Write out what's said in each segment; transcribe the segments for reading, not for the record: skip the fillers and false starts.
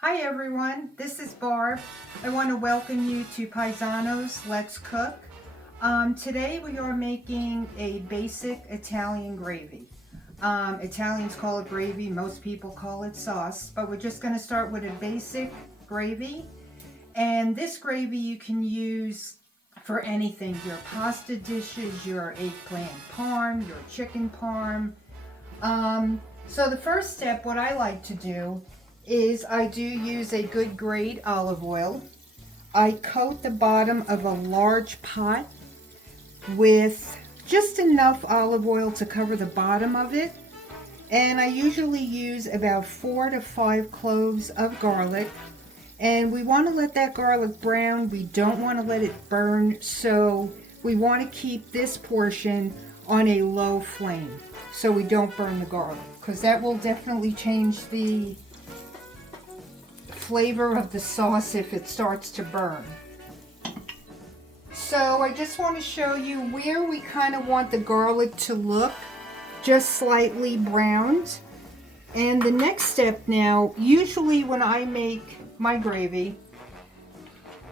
Hi everyone, this is Barb. I want to welcome you to Paisano's Let's Cook. Today we are making a basic Italian gravy. Italians call it gravy, most people call it sauce, but we're just going to start with a basic gravy. And this gravy you can use for anything, your pasta dishes, your eggplant parm, your chicken parm. So the first step, what I like to do is I do use a good grade olive oil. I coat the bottom of a large pot with just enough olive oil to cover the bottom of it. And I usually use about 4 to 5 cloves of garlic. And we want to let that garlic brown. We don't want to let it burn. So we want to keep this portion on a low flame so we don't burn the garlic, because that will definitely change the flavor of the sauce if it starts to burn. So I just want to show you where we kind of want the garlic to look just slightly browned. And the next step now, usually when I make my gravy,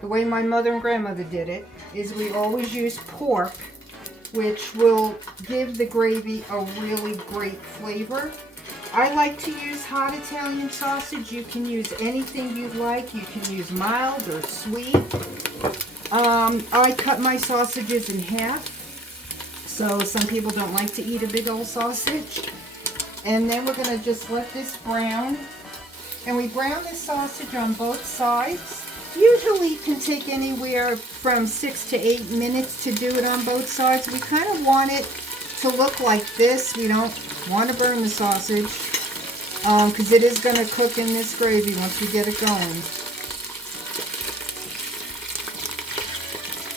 the way my mother and grandmother did it, is we always use pork, which will give the gravy a really great flavor. I like to use hot Italian sausage. You can use anything you like. You can use mild or sweet. I cut my sausages in half, so some people don't like to eat a big old sausage. And then we're going to just let this brown. And we brown this sausage on both sides. Usually it can take anywhere from 6 to 8 minutes to do it on both sides. We kind of want it to look like this. We don't want to burn the sausage because it is going to cook in this gravy once we get it going.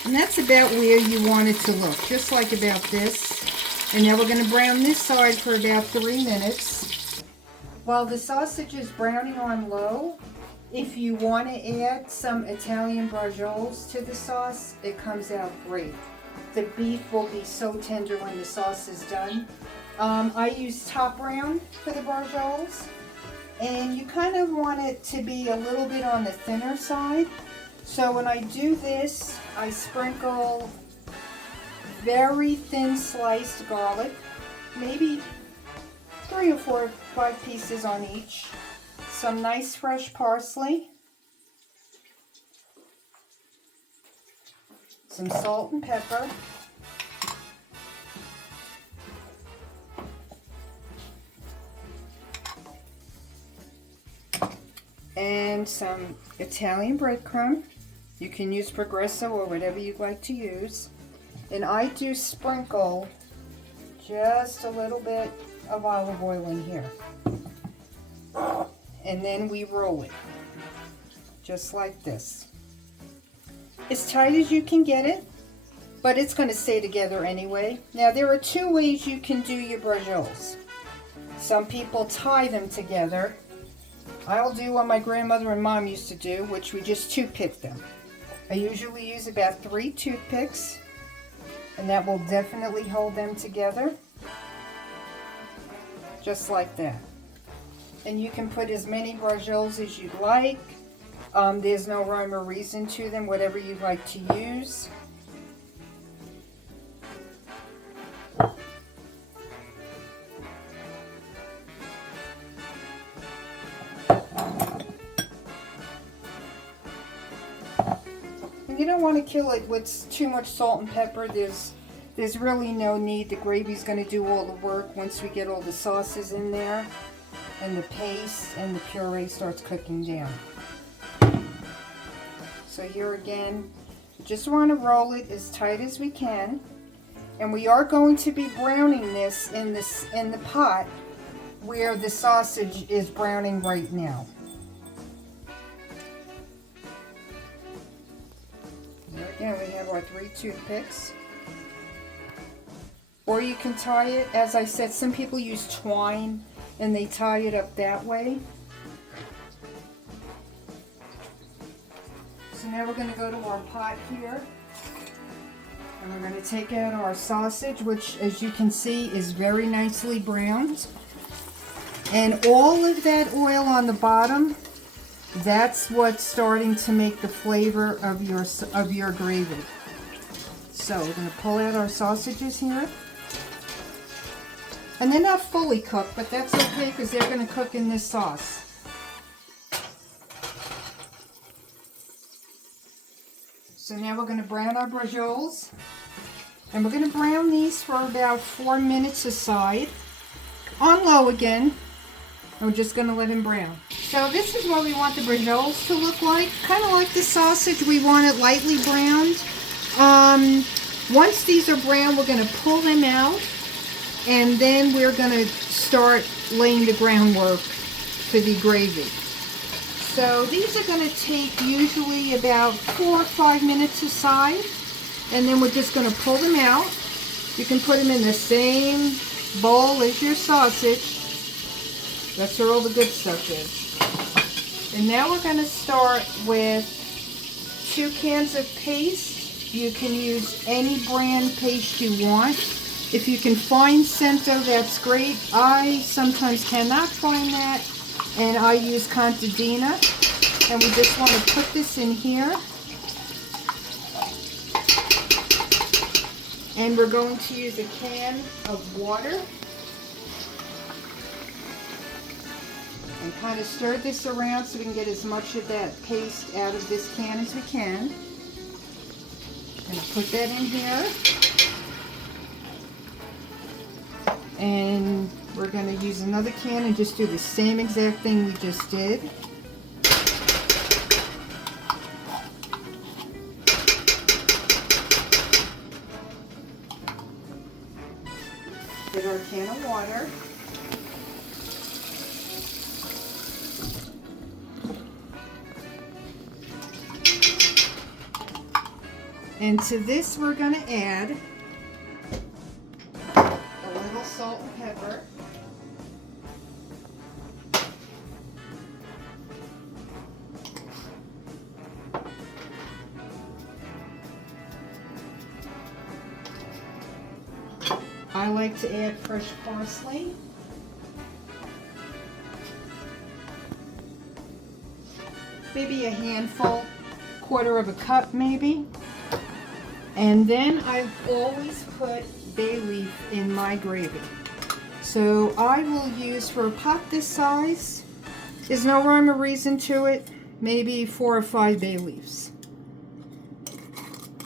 And that's about where you want it to look, just like about this. And now we're going to brown this side for about 3 minutes. While the sausage is browning on low, if you want to add some Italian bracioles to the sauce, it comes out great. The beef will be so tender when the sauce is done. I use top round for the bracioles, and you kind of want it to be a little bit on the thinner side. So when I do this, I sprinkle very thin sliced garlic, maybe 3 or 4 or 5 pieces on each. Some nice fresh parsley, some salt and pepper, and some Italian breadcrumb. You can use Progresso or whatever you'd like to use. And I do sprinkle just a little bit of olive oil in here. And then we roll it, just like this. As tight as you can get it, but it's going to stay together anyway. Now there are 2 ways you can do your bracioles. Some people tie them together. I'll do what my grandmother and mom used to do, which we just toothpick them. I usually use about 3 toothpicks, and that will definitely hold them together, just like that. And you can put as many bracioles as you'd like. There's no rhyme or reason to them, whatever you'd like to use. And you don't want to kill it with too much salt and pepper. There's really no need. The gravy's going to do all the work once we get all the sauces in there and the paste and the puree starts cooking down. So here again, just want to roll it as tight as we can. And we are going to be browning this in the pot where the sausage is browning right now. Here again, we have our 3 toothpicks. Or you can tie it, as I said, some people use twine and they tie it up that way. So now we're going to go to our pot here. And we're going to take out our sausage, which as you can see is very nicely browned. And all of that oil on the bottom That's what's starting to make the flavor of your gravy. So we're going to pull out our sausages here. And they're not fully cooked, but that's okay because they're going to cook in this sauce. So now we're going to brown our bracioles. And we're going to brown these for about 4 minutes aside. On low again. And we're just going to let them brown. So this is what we want the bracioles to look like. Kind of like the sausage, we want it lightly browned. Once these are brown, we're going to pull them out. And then we're going to start laying the groundwork for the gravy. So these are going to take usually about 4 or 5 minutes aside. And then we're just going to pull them out. You can put them in the same bowl as your sausage. That's where all the good stuff is. And now we're going to start with 2 cans of paste. You can use any brand paste you want. If you can find Cento, that's great. I sometimes cannot find that, and I use Contadina. And we just want to put this in here. And we're going to use a can of water. And kind of stir this around so we can get as much of that paste out of this can as we can. Going to put that in here. And we're going to use another can and just do the same exact thing we just did. Get our can of water. And to this we're going to add a little salt and pepper. I like to add fresh parsley. Maybe a handful, 1/4 of a cup maybe. And then I've always put bay leaf in my gravy. So I will use, for a pot this size, there's no rhyme or reason to it, maybe 4 or 5 bay leaves.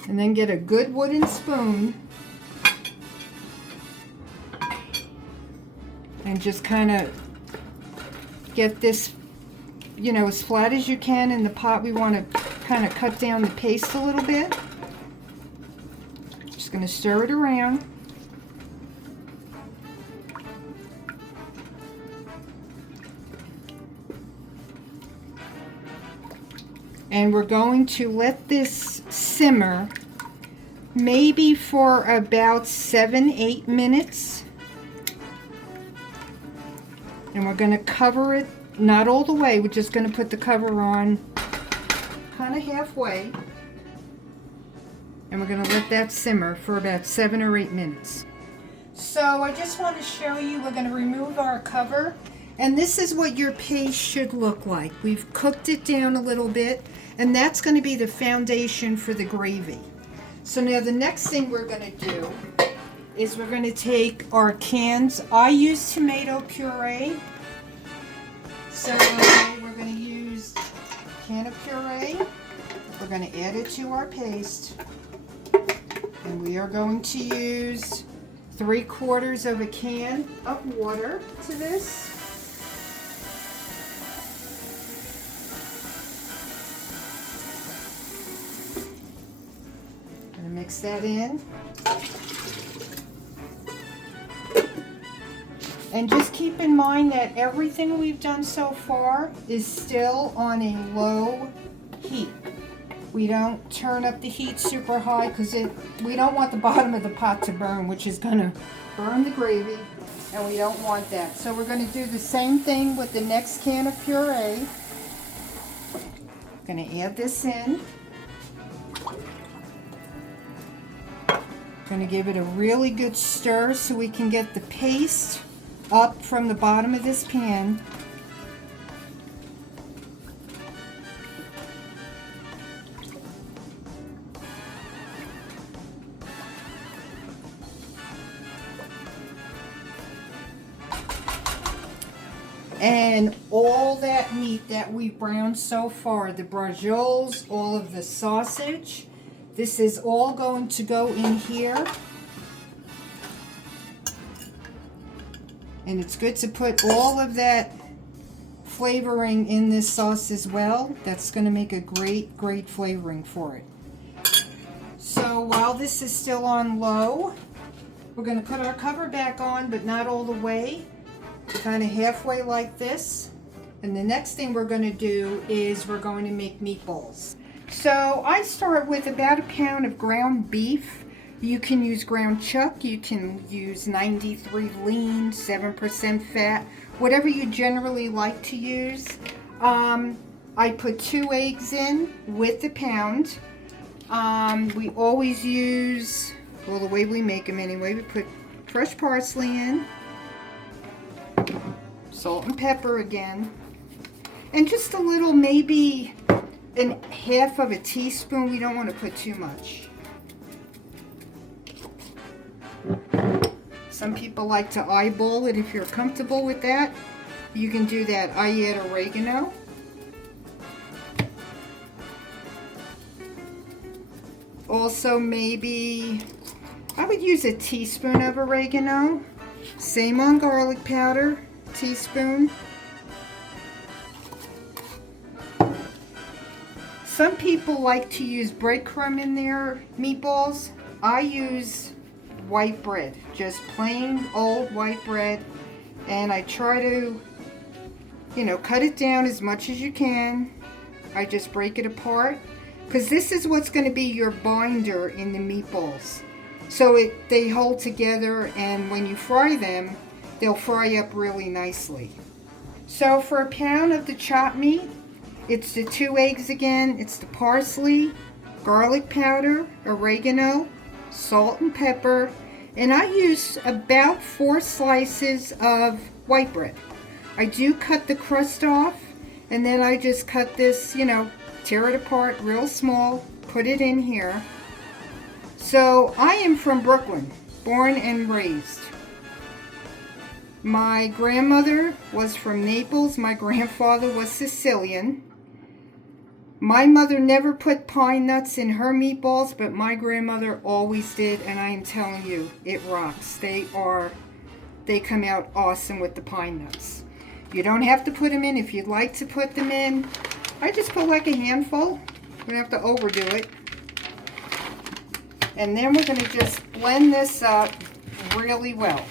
And then get a good wooden spoon and just kind of get this, you know, as flat as you can in the pot. We want to kind of cut down the paste a little bit. Just going to stir it around. And we're going to let this simmer maybe for about 7-8 minutes. And we're going to cover it, not all the way, we're just going to put the cover on kind of halfway. And we're going to let that simmer for about 7 or 8 minutes. So I just want to show you, we're going to remove our cover. And this is what your paste should look like. We've cooked it down a little bit, and that's going to be the foundation for the gravy. So now the next thing we're going to do is we're going to take our cans. I use tomato puree. So we're going to use a can of puree. We're going to add it to our paste. And we are going to use 3/4 of a can of water to this. Going to mix that in. And just keep in mind that everything we've done so far is still on a low heat. We don't turn up the heat super high because we don't want the bottom of the pot to burn, which is going to burn the gravy, and we don't want that. So we're going to do the same thing with the next can of puree. Going to add this in. Going to give it a really good stir so we can get the paste up from the bottom of this pan. And all that meat that we've browned so far, the bracioles, all of the sausage, this is all going to go in here. And it's good to put all of that flavoring in this sauce as well. That's going to make a great, great flavoring for it. So while this is still on low, we're going to put our cover back on, but not all the way. Kind of halfway like this. And the next thing we're going to do is we're going to make meatballs. So I start with about a pound of ground beef. You can use ground chuck, you can use 93 lean, 7% fat, whatever you generally like to use. I put 2 eggs in with the pound. We always use, well, the way we make them anyway, we put fresh parsley in, salt and pepper again, and just a little, maybe half of a teaspoon. We don't want to put too much. Some people like to eyeball it. If you're comfortable with that, you can do that. I add oregano. Also, maybe I would use a teaspoon of oregano. Same on garlic powder, teaspoon. Some people like to use breadcrumb in their meatballs. I use white bread, just plain old white bread, and I try to, cut it down as much as you can. I just break it apart, because this is what's going to be your binder in the meatballs. So they hold together, and when you fry them, they'll fry up really nicely. So for a pound of the chopped meat, it's the 2 eggs again, it's the parsley, garlic powder, oregano, salt and pepper, and I use about 4 slices of white bread. I do cut the crust off, and then I just cut this, tear it apart real small, put it in here. So I am from Brooklyn, born and raised. My grandmother was from Naples, my grandfather was Sicilian. My mother never put pine nuts in her meatballs, but my grandmother always did, and I am telling you, it rocks. They come out awesome with the pine nuts. You don't have to put them in if you'd like to put them in. I just put like a handful. You don't have to overdo it. And then we're going to just blend this up really well.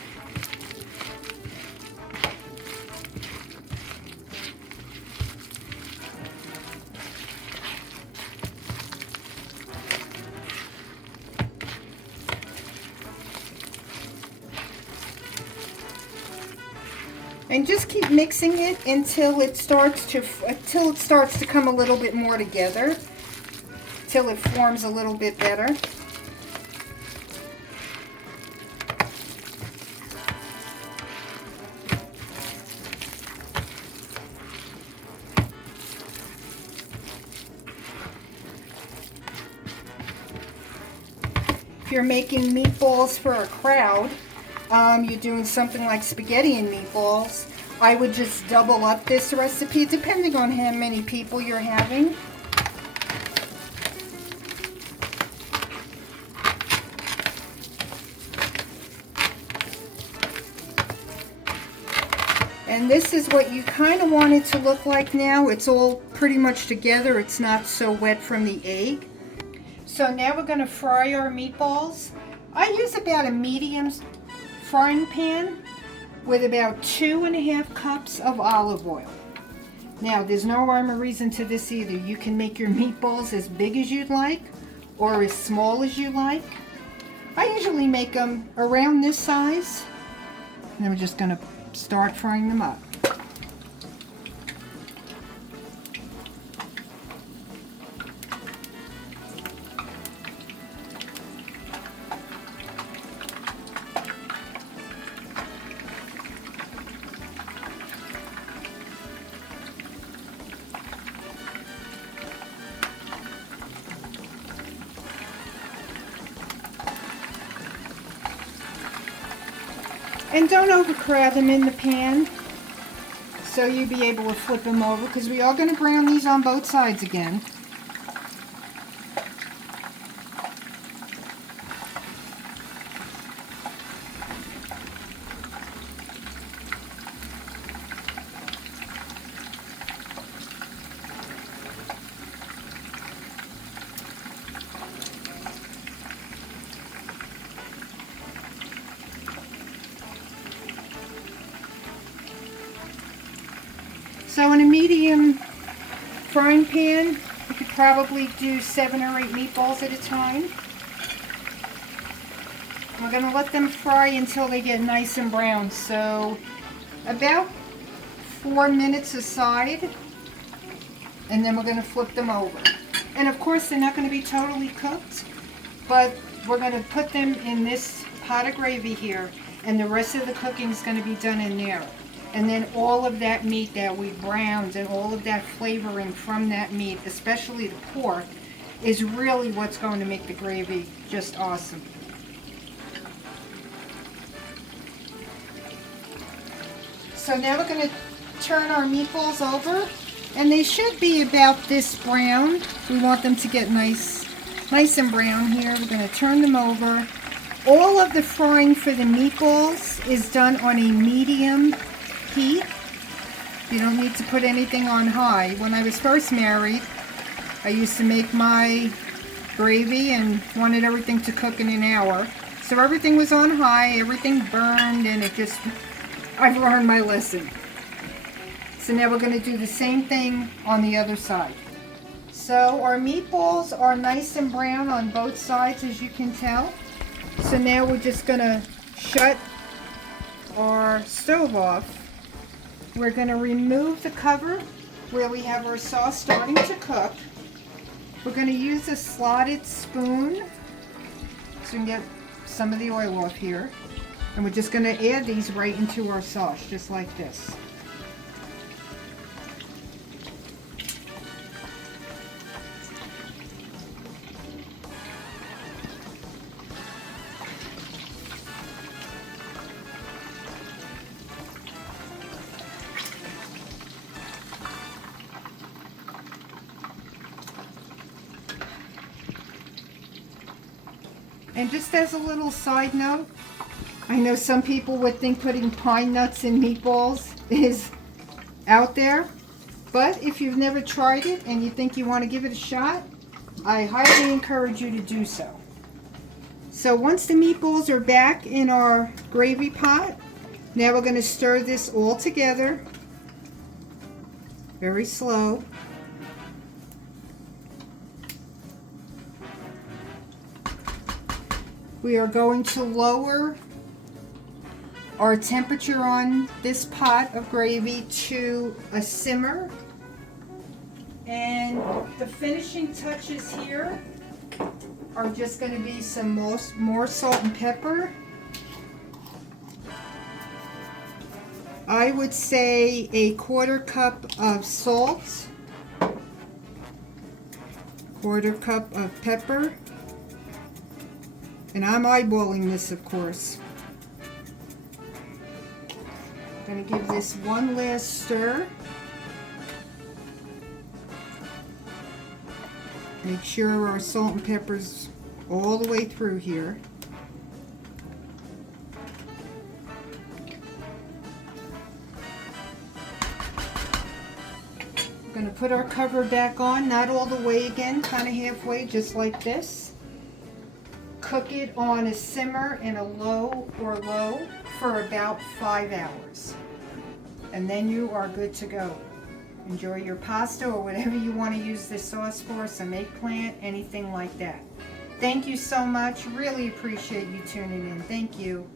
And just keep mixing it until it starts to come a little bit more together, till it forms a little bit better. If you're making meatballs for a crowd, you're doing something like spaghetti and meatballs, I would just double up this recipe depending on how many people you're having. And this is what you kind of want it to look like now. It's all pretty much together. It's not so wet from the egg. So now we're going to fry our meatballs. I use about a medium frying pan with about 2.5 cups of olive oil. Now, there's no rhyme or reason to this either. You can make your meatballs as big as you'd like or as small as you like. I usually make them around this size. And then we're just going to start frying them up. And don't overcrowd them in the pan. so you'll be able to flip them over, because we are going to brown these on both sides again. So in a medium frying pan, you could probably do 7 or 8 meatballs at a time. We're going to let them fry until they get nice and brown. So about 4 minutes aside, and then we're going to flip them over. And of course they're not going to be totally cooked, but we're going to put them in this pot of gravy here, and the rest of the cooking is going to be done in there. And then all of that meat that we browned and all of that flavoring from that meat, especially the pork, is really what's going to make the gravy just awesome. So now we're going to turn our meatballs over, and they should be about this brown. We want them to get nice and brown here. We're going to turn them over. All of the frying for the meatballs is done on a medium heat. You don't need to put anything on high. When I was first married, I used to make my gravy and wanted everything to cook in an hour. So everything was on high, everything burned, and I've learned my lesson. So now we're going to do the same thing on the other side. So our meatballs are nice and brown on both sides, as you can tell. So now we're just going to shut our stove off. We're going to remove the cover where we have our sauce starting to cook. We're going to use a slotted spoon so we can get some of the oil off here. And we're just going to add these right into our sauce, just like this. And just as a little side note, I know some people would think putting pine nuts in meatballs is out there, but if you've never tried it and you think you want to give it a shot, I highly encourage you to do so. So once the meatballs are back in our gravy pot, now we're going to stir this all together, very slow. We are going to lower our temperature on this pot of gravy to a simmer. And the finishing touches here are just going to be some more salt and pepper. I would say a 1/4 cup of salt, 1/4 cup of pepper. And I'm eyeballing this, of course. I'm going to give this one last stir. Make sure our salt and pepper's all the way through here. I'm going to put our cover back on, not all the way again, kind of halfway, just like this. Cook it on a simmer in a low for about 5 hours. And then you are good to go. Enjoy your pasta or whatever you want to use this sauce for, some eggplant, anything like that. Thank you so much. Really appreciate you tuning in. Thank you.